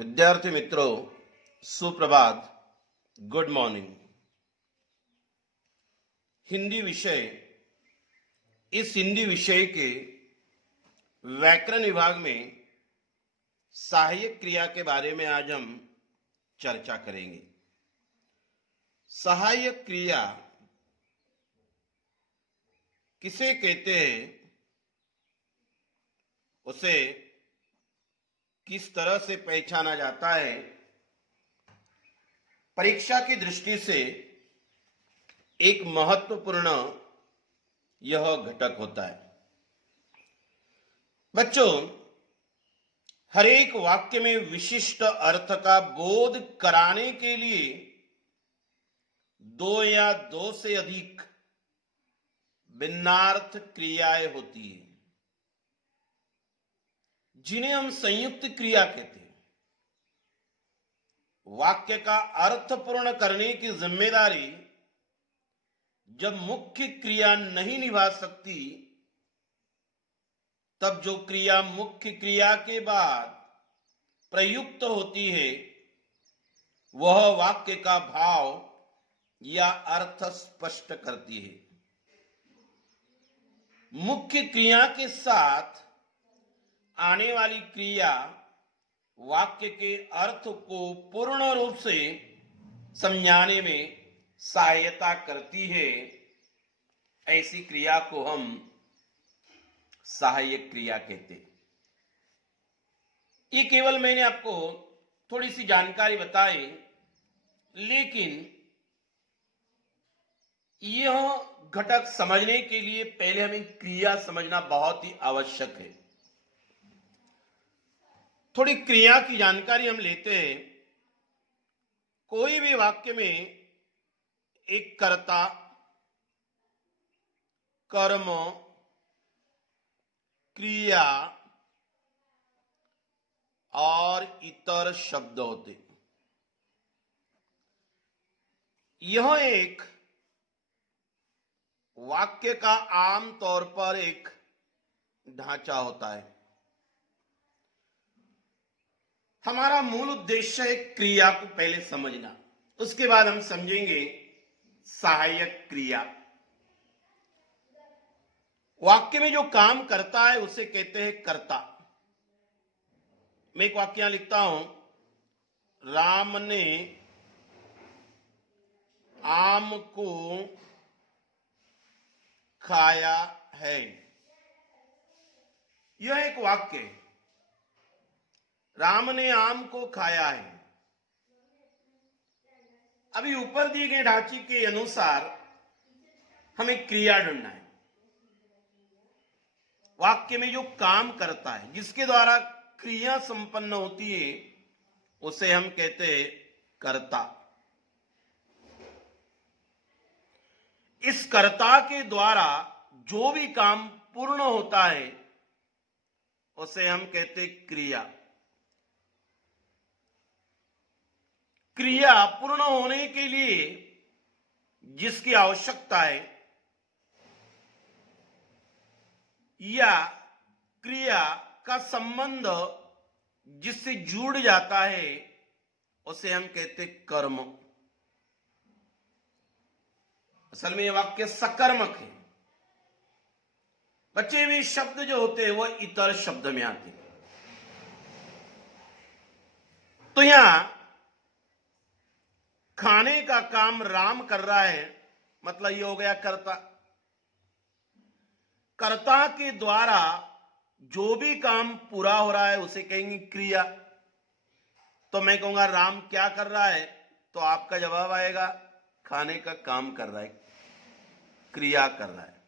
विद्यार्थी मित्रों, सुप्रभात, गुड मॉर्निंग। हिंदी विषय, इस हिंदी विषय के व्याकरण विभाग में सहायक क्रिया के बारे में आज हम चर्चा करेंगे। सहायक क्रिया किसे कहते हैं, उसे किस तरह से पहचाना जाता है, परीक्षा की दृष्टि से एक महत्वपूर्ण यह घटक होता है। बच्चों, हर एक वाक्य में विशिष्ट अर्थ का बोध कराने के लिए दो या दो से अधिक भिन्नार्थ क्रियाएं होती हैं, जिन्हें हम संयुक्त क्रिया कहते हैं। वाक्य का अर्थ पूर्ण करने की जिम्मेदारी जब मुख्य क्रिया नहीं निभा सकती, तब जो क्रिया मुख्य क्रिया के बाद प्रयुक्त होती है, वह वाक्य का भाव या अर्थ स्पष्ट करती है। मुख्य क्रिया के साथ आने वाली क्रिया वाक्य के अर्थ को पूर्ण रूप से समझाने में सहायता करती है। ऐसी क्रिया को हम सहायक क्रिया कहते हैं। ये केवल मैंने आपको थोड़ी सी जानकारी बताई, लेकिन यह घटक समझने के लिए पहले हमें क्रिया समझना बहुत ही आवश्यक है। थोड़ी क्रिया की जानकारी हम लेते हैं। कोई भी वाक्य में एक कर्ता, कर्म, क्रिया और इतर शब्द होते। यह एक वाक्य का आम तौर पर एक ढांचा होता है। हमारा मूल उद्देश्य है क्रिया को पहले समझना, उसके बाद हम समझेंगे सहायक क्रिया। वाक्य में जो काम करता है उसे कहते हैं कर्ता। मैं एक वाक्य यहां लिखता हूं, राम ने आम को खाया है। यह एक वाक्य है, राम ने आम को खाया है। अभी ऊपर दिए गए ढांचे के अनुसार हमें क्रिया ढूंढना है। वाक्य में जो काम करता है, जिसके द्वारा क्रिया संपन्न होती है, उसे हम कहते हैं कर्ता। इस कर्ता के द्वारा जो भी काम पूर्ण होता है, उसे हम कहते हैं क्रिया। क्रिया पूर्ण होने के लिए जिसकी आवश्यकता है या क्रिया का संबंध जिससे जुड़ जाता है, उसे हम कहते कर्म। असल में यह वाक्य सकर्मक है। बचे हुए शब्द जो होते हैं वह इतर शब्द में आते हैं। तो यहां खाने का काम राम कर रहा है, मतलब ये हो गया कर्ता। कर्ता के द्वारा जो भी काम पूरा हो रहा है उसे कहेंगे क्रिया। तो मैं कहूंगा राम क्या कर रहा है, तो आपका जवाब आएगा खाने का काम कर रहा है, क्रिया कर रहा है।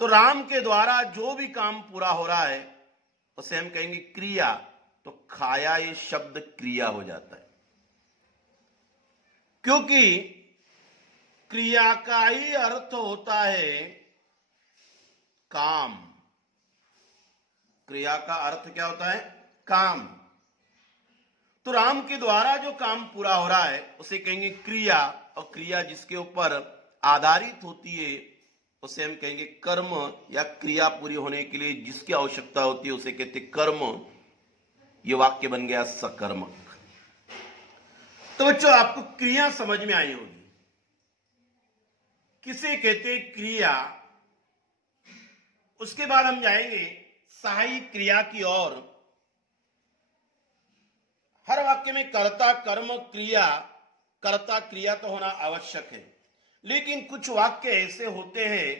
तो राम के द्वारा जो भी काम पूरा हो रहा है उसे हम कहेंगे क्रिया। तो खाया ये शब्द क्रिया हो जाता है, क्योंकि क्रिया का ही अर्थ होता है काम। क्रिया का अर्थ क्या होता है? काम। तो राम के द्वारा जो काम पूरा हो रहा है उसे कहेंगे क्रिया, और क्रिया जिसके ऊपर आधारित होती है उसे हम कहेंगे कर्म, या क्रिया पूरी होने के लिए जिसकी आवश्यकता होती है उसे कहते कर्म। ये वाक्य बन गया सकर्मक। तो बच्चों आपको क्रिया समझ में आई होगी। किसे कहते क्रिया। उसके बाद हम जाएंगे सहायक क्रिया की ओर। हर वाक्य में कर्ता कर्म क्रिया, कर्ता क्रिया तो होना आवश्यक है, लेकिन कुछ वाक्य ऐसे होते हैं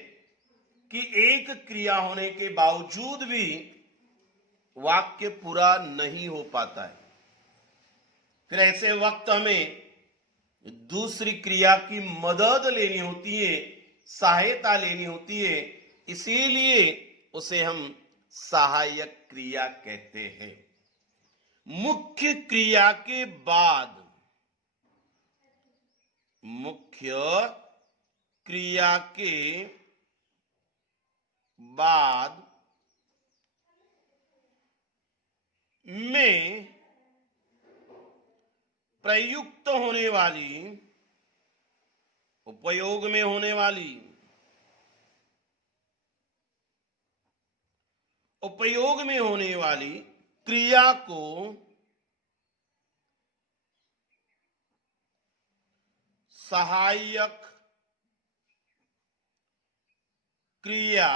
कि एक क्रिया होने के बावजूद भी वाक्य पूरा नहीं हो पाता है। फिर ऐसे वक्त हमें दूसरी क्रिया की मदद लेनी होती है, सहायता लेनी होती है, इसीलिए उसे हम सहायक क्रिया कहते हैं। मुख्य क्रिया के बाद, मुख्य क्रिया के बाद में प्रयुक्त होने वाली, उपयोग में होने वाली, उपयोग में होने वाली क्रिया को सहायक क्रिया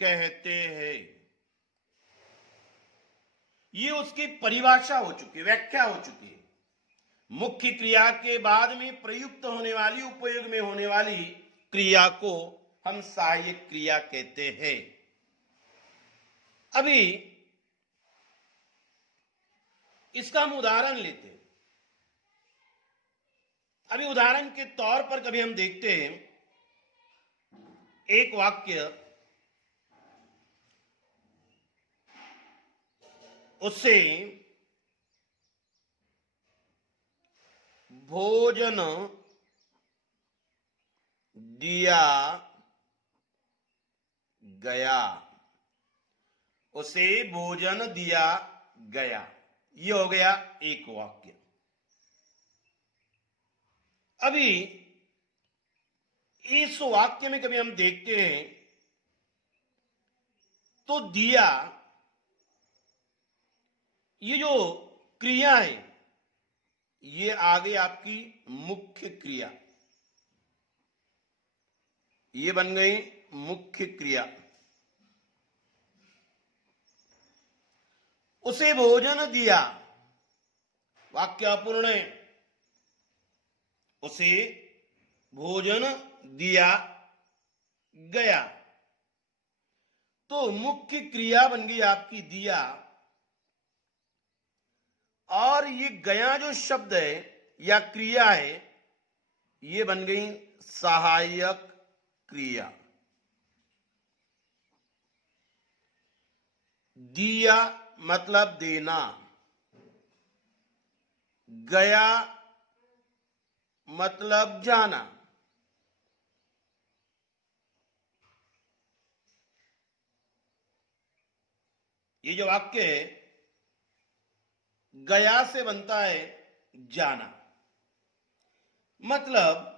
कहते हैं। ये उसकी परिभाषा हो चुकी है, व्याख्या हो चुकी है। मुख्य क्रिया के बाद में प्रयुक्त होने वाली, उपयोग में होने वाली क्रिया को हम सहायक क्रिया कहते हैं। अभी इसका हम उदाहरण लेते हैं। अभी उदाहरण के तौर पर कभी हम देखते हैं एक वाक्य, उसे भोजन दिया गया, उसे भोजन दिया गया। ये हो गया एक वाक्य। अभी इस वाक्य में कभी हम देखते हैं तो दिया, ये जो क्रिया है ये आ गई आपकी मुख्य क्रिया, ये बन गई मुख्य क्रिया। उसे भोजन दिया, वाक्य अपूर्ण है। उसे भोजन दिया गया, तो मुख्य क्रिया बन गई आपकी दिया, और ये गया जो शब्द है या क्रिया है ये बन गई सहायक क्रिया। दिया मतलब देना, गया मतलब जाना। ये जो वाक्य है गया से बनता है जाना, मतलब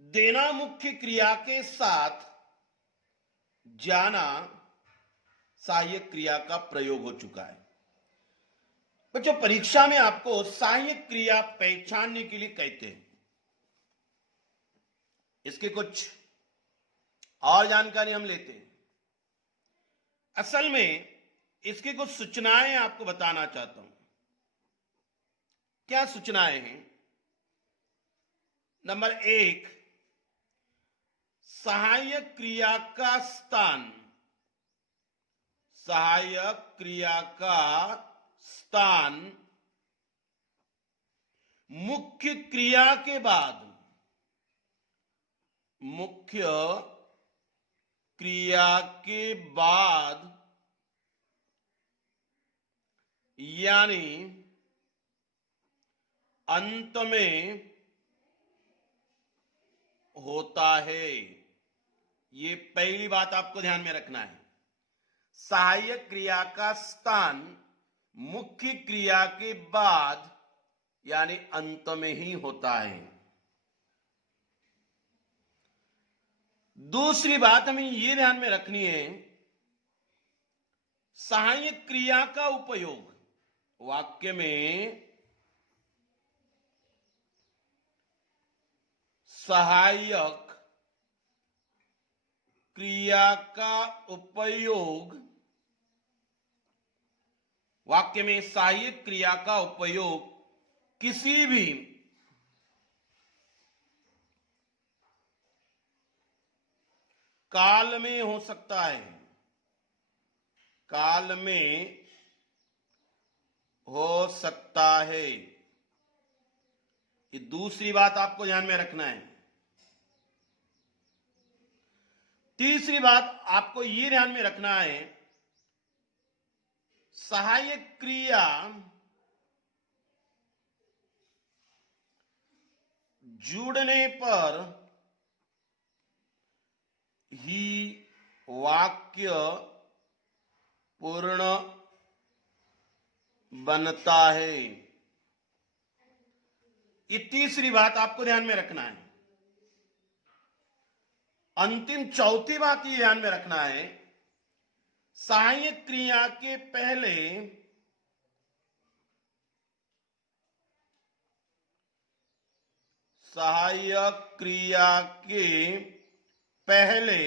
देना मुख्य क्रिया के साथ जाना सहायक क्रिया का प्रयोग हो चुका है। बच्चों परीक्षा में आपको सहायक क्रिया पहचानने के लिए कहते हैं। इसके कुछ और जानकारी हम लेते हैं। असल में इसकी कुछ सूचनाएं आपको बताना चाहता हूं। क्या सूचनाएं हैं? नंबर 1, सहायक क्रिया का स्थान, सहायक क्रिया का स्थान मुख्य क्रिया के बाद, मुख्य क्रिया के बाद, यानी अंत में होता है। ये पहली बात आपको ध्यान में रखना है। सहायक क्रिया का स्थान मुख्य क्रिया के बाद यानी अंत में ही होता है। दूसरी बात हमें ये ध्यान में रखनी है, सहायक क्रिया का उपयोग वाक्य में सहायक क्रिया का उपयोग, वाक्य में सहायक क्रिया का उपयोग किसी भी काल में हो सकता है, काल में हो सकता है। ये दूसरी बात आपको ध्यान में रखना है। तीसरी बात आपको ये ध्यान में रखना है, सहायक क्रिया जुड़ने पर ही वाक्य पूर्ण बनता है। ये तीसरी बात आपको ध्यान में रखना है। अंतिम चौथी बात ये ध्यान में रखना है, सहायक क्रिया के पहले सहायक क्रिया के पहले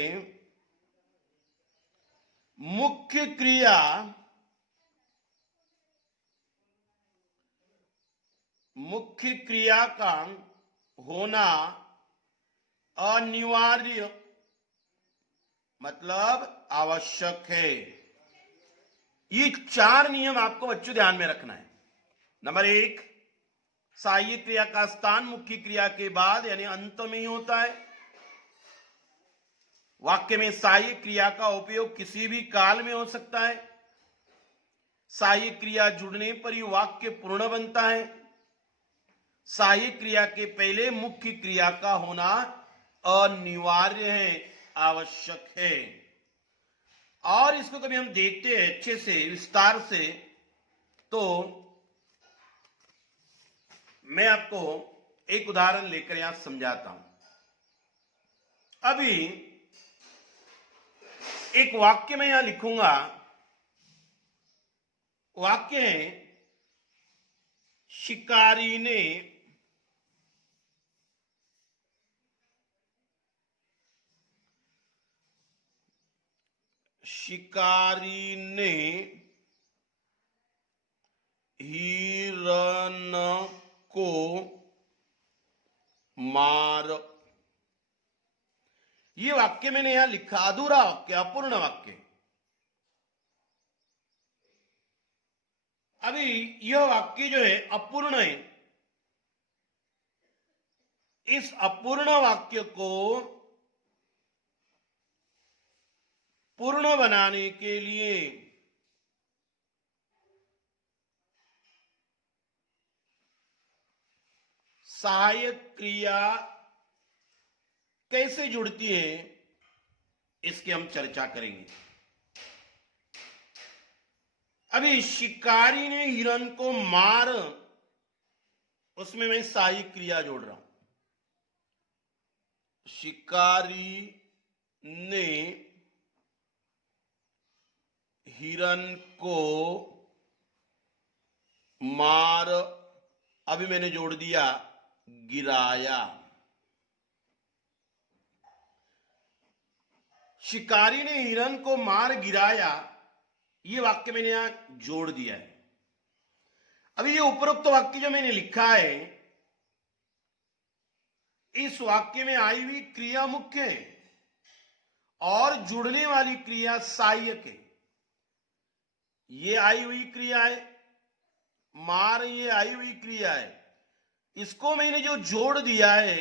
मुख्य क्रिया का होना अनिवार्य, मतलब आवश्यक है। ये चार नियम आपको बच्चों ध्यान में रखना है। नंबर 1, सहायक क्रिया का स्थान मुख्य क्रिया के बाद यानी अंत में ही होता है। वाक्य में सहायक क्रिया का उपयोग किसी भी काल में हो सकता है। सहायक क्रिया जुड़ने पर ही वाक्य पूर्ण बनता है। सहायक क्रिया के पहले मुख्य क्रिया का होना अनिवार्य है, आवश्यक है। और इसको कभी हम देखते हैं अच्छे से विस्तार से, तो मैं आपको एक उदाहरण लेकर यहां समझाता हूं। अभी एक वाक्य में यहां लिखूंगा, वाक्य है शिकारी ने हिरण को मार। ये वाक्य मैंने यहां लिखा, अधूरा वाक्य, अपूर्ण वाक्य। अभी यह वाक्य जो है अपूर्ण है। इस अपूर्ण वाक्य को पूर्ण बनाने के लिए सहायक क्रिया कैसे जुड़ती है, इसकी हम चर्चा करेंगे। अभी शिकारी ने हिरण को मार, उसमें मैं सहायक क्रिया जोड़ रहा हूं। शिकारी ने हिरण को मार, अभी मैंने जोड़ दिया गिराया। शिकारी ने हिरण को मार गिराया, ये वाक्य मैंने यहां जोड़ दिया है। अभी ये उपरोक्त वाक्य जो मैंने लिखा है, इस वाक्य में आई हुई क्रिया मुख्य है और जुड़ने वाली क्रिया सहायक है। ये आई हुई क्रिया है, मार ये आई हुई क्रिया है। इसको मैंने जो जोड़ दिया है,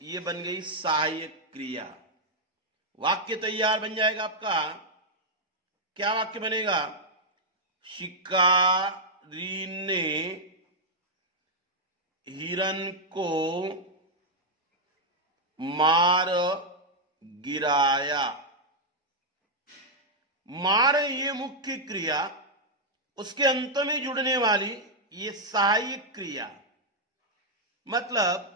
ये बन गई सहायक क्रिया। वाक्य तैयार बन जाएगा आपका। क्या वाक्य बनेगा? शिकारी ने हिरण को मार गिराया। मार ये मुख्य क्रिया, उसके अंत में जुड़ने वाली ये सहायक क्रिया। मतलब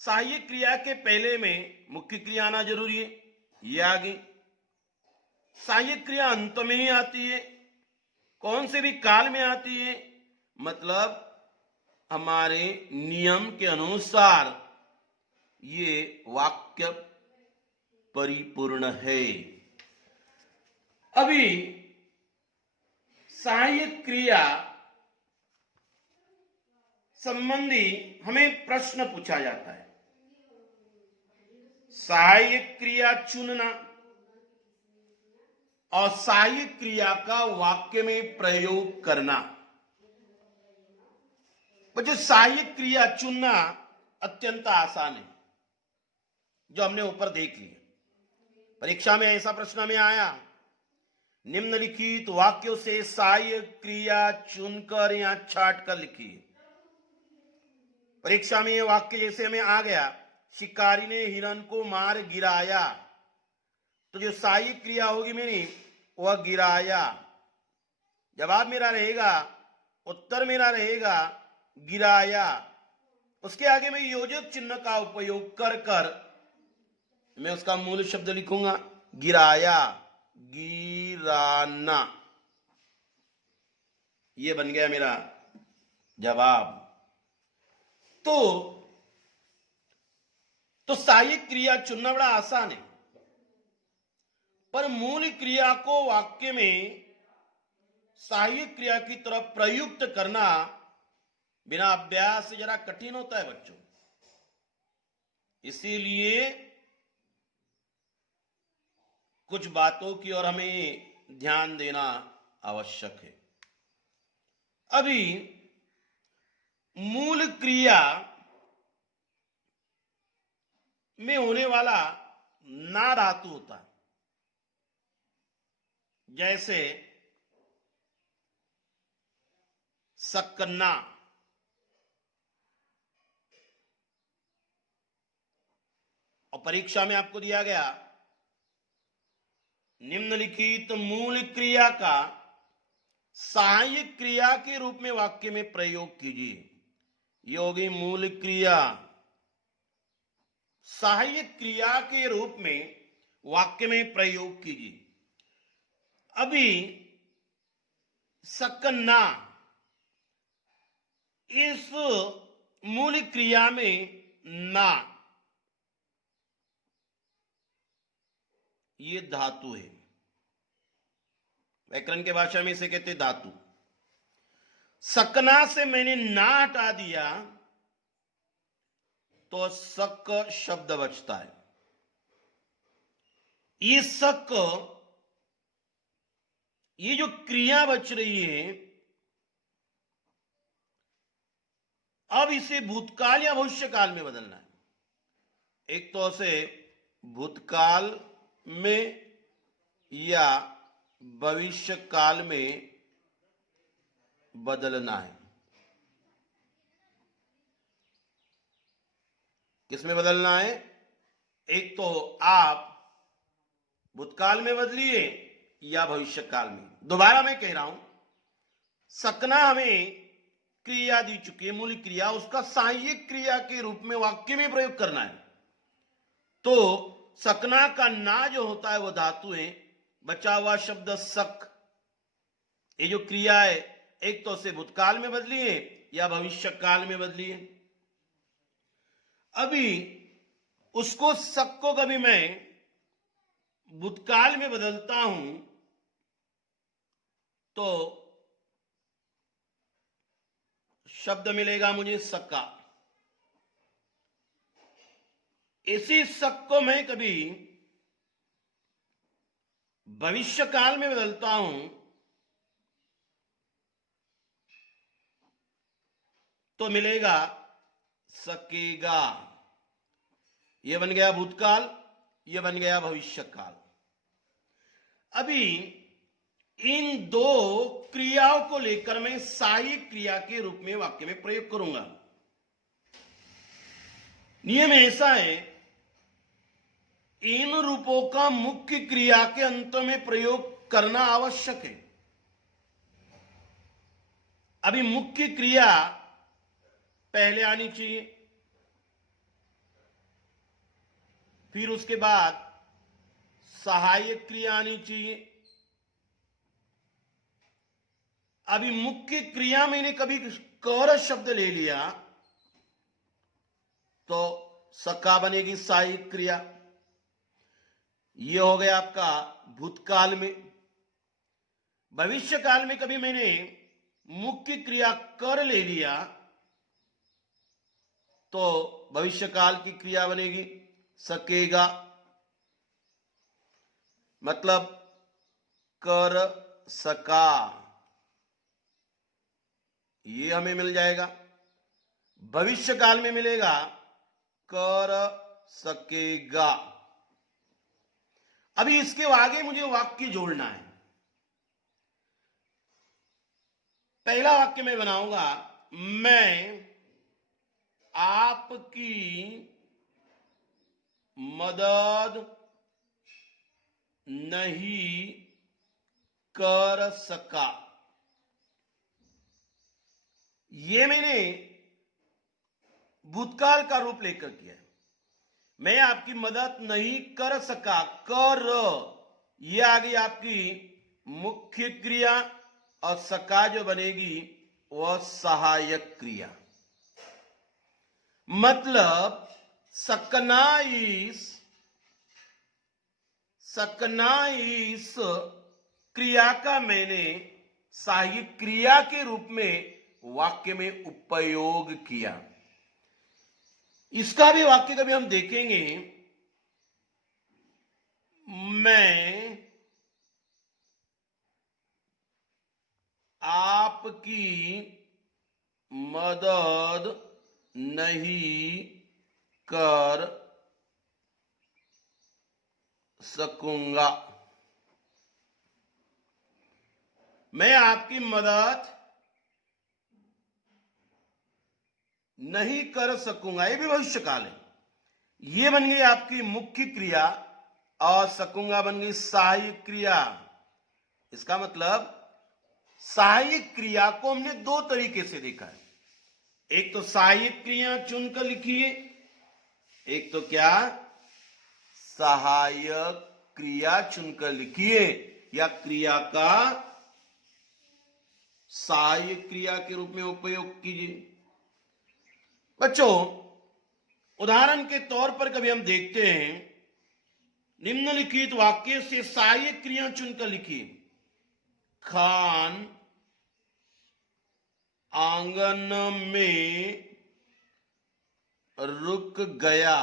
सहायक क्रिया के पहले में मुख्य क्रिया आना जरूरी है। ये आ गई। सहायक क्रिया अंत में ही आती है, कौन से भी काल में आती है, मतलब हमारे नियम के अनुसार ये वाक्य परिपूर्ण है। अभी सहायक क्रिया संबंधी हमें प्रश्न पूछा जाता है। सहायक क्रिया चुनना और सहायक क्रिया का वाक्य में प्रयोग करना। बच्चों, सहायक क्रिया चुनना अत्यंत आसान है, जो हमने ऊपर देख लिया। परीक्षा में ऐसा प्रश्न में आया, निम्नलिखित वाक्यों से सहायक क्रिया चुनकर या छाट कर लिखिए। परीक्षा में यह वाक्य जैसे हमें आ गया, शिकारी ने हिरण को मार गिराया, तो जो सहायक क्रिया होगी मेरी वह गिराया। जवाब मेरा रहेगा, उत्तर मेरा रहेगा गिराया। उसके आगे मैं योजक चिन्ह का उपयोग कर कर मैं उसका मूल शब्द लिखूंगा, गिराया, गिराना। ये बन गया मेरा जवाब। तो सहायक क्रिया चुनना बड़ा आसान है, पर मूल क्रिया को वाक्य में सहायक क्रिया की तरफ प्रयुक्त करना बिना अभ्यास से जरा कठिन होता है बच्चों। इसीलिए कुछ बातों की ओर हमें ध्यान देना आवश्यक है। अभी मूल क्रिया में होने वाला ना धातु होता है, जैसे सकना, और परीक्षा में आपको दिया गया, निम्नलिखित मूल क्रिया का सहायक क्रिया के रूप में वाक्य में प्रयोग कीजिए। ये होगी मूल क्रिया। सहायक क्रिया के रूप में वाक्य में प्रयोग कीजिए। अभी सकना, इस मूल क्रिया में ना, ये धातु है। व्याकरण के भाषा में इसे कहते धातु। सकना से मैंने ना हटा दिया तो सक शब्द बचता है। ये सक, ये जो क्रिया बच रही है, अब इसे भूतकाल या भविष्यकाल में बदलना है। एक तो उसे भूतकाल में या भविष्य काल में बदलना है। किसमें बदलना है? एक तो आप भूतकाल में बदलिए या भविष्य काल में। दोबारा मैं कह रहा हूं, सकना हमें क्रिया दी चुकी है, मूल क्रिया, उसका सहायक क्रिया के रूप में वाक्य में प्रयोग करना है। तो सकना का ना जो होता है वो धातु है, बचा हुआ शब्द सक। ये जो क्रिया है, एक तो उसे भूतकाल में बदलिए या भविष्य काल में बदलिए। अभी उसको सक को कभी मैं भूतकाल में बदलता हूं तो शब्द मिलेगा मुझे सका। इसी सक को मैं कभी भविष्य काल में बदलता हूं तो मिलेगा सकेगा। यह बन गया भूतकाल, यह बन गया भविष्य काल। अभी इन दो क्रियाओं को लेकर मैं सहायक क्रिया के रूप में वाक्य में प्रयोग करूंगा। नियम ऐसा है, इन रूपों का मुख्य क्रिया के अंत में प्रयोग करना आवश्यक है। अभी मुख्य क्रिया पहले आनी चाहिए, फिर उसके बाद सहायक क्रिया आनी चाहिए। अभी मुख्य क्रिया मैंने कभी कर शब्द ले लिया तो सका बनेगी सहायक क्रिया। यह हो गया आपका भूतकाल में। भविष्य काल में कभी मैंने मुख्य क्रिया कर ले लिया तो भविष्य काल की क्रिया बनेगी सकेगा, मतलब कर सका, ये हमें मिल जाएगा। भविष्य काल में मिलेगा कर सकेगा। अभी इसके आगे मुझे वाक्य जोड़ना है। पहला वाक्य मैं बनाऊंगा, मैं आपकी मदद नहीं कर सका। ये मैंने भूतकाल का रूप लेकर किया है। मैं आपकी मदद नहीं कर सका, कर, ये आ गई आपकी मुख्य क्रिया और सका जो बनेगी वह सहायक क्रिया। मतलब सकना इस क्रिया का मैंने सहायक क्रिया के रूप में वाक्य में उपयोग किया। इसका भी वाक्य कभी हम देखेंगे, मैं आपकी मदद नहीं कर सकूंगा। मैं आपकी मदद नहीं कर सकूंगा, ये भी भविष्य काल है। ये बन गई आपकी मुख्य क्रिया और सकूंगा बन गई सहायक क्रिया। इसका मतलब सहायक क्रिया को हमने दो तरीके से देखा है। एक तो सहायक क्रिया चुनकर लिखिए, एक तो क्या सहायक क्रिया चुनकर लिखिए या क्रिया का सहायक क्रिया के रूप में उपयोग कीजिए। बच्चों, उदाहरण के तौर पर कभी हम देखते हैं, निम्नलिखित वाक्य से सहायक क्रिया चुनकर लिखिए। खान आंगन में रुक गया।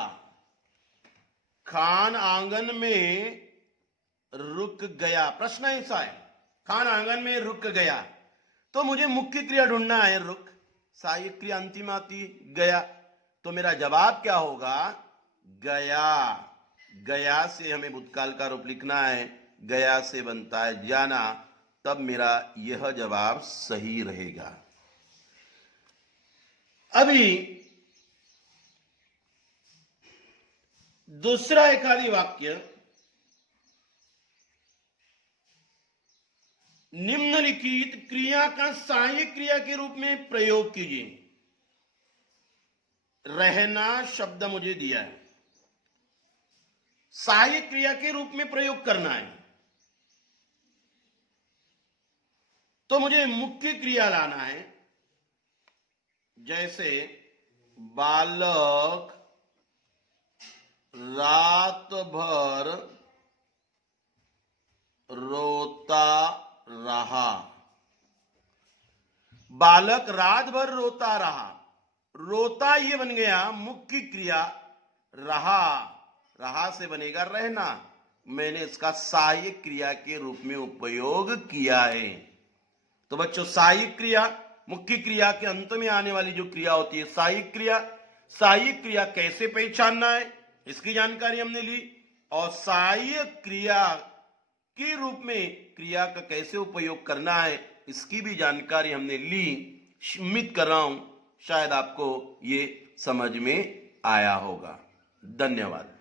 खान आंगन में रुक गया। प्रश्न ऐसा है, खान आंगन में रुक गया, तो मुझे मुख्य क्रिया ढूंढना है रुक, सहायक क्रिया अंतिम आती गया, तो मेरा जवाब क्या होगा गया। गया से हमें भूतकाल का रूप लिखना है, गया से बनता है जाना, तब मेरा यह जवाब सही रहेगा। अभी दूसरा एकादी वाक्य, निम्नलिखित क्रिया का सहायक क्रिया के रूप में प्रयोग कीजिए। रहना शब्द मुझे दिया है, सहायक क्रिया के रूप में प्रयोग करना है, तो मुझे मुख्य क्रिया लाना है। जैसे बालक रात भर रोता रहा। बालक रात भर रोता रहा, रोता ये बन गया मुख्य क्रिया, रहा, रहा से बनेगा रहना। मैंने इसका सहायक क्रिया के रूप में उपयोग किया है। तो बच्चों, सहायक क्रिया मुख्य क्रिया के अंत में आने वाली जो क्रिया होती है सहायक क्रिया, सहायक क्रिया कैसे पहचानना है इसकी जानकारी हमने ली, और सहायक क्रिया के रूप में क्रिया का कैसे उपयोग करना है इसकी भी जानकारी हमने ली। उम्मीद कर रहा हूं शायद आपको ये समझ में आया होगा। धन्यवाद।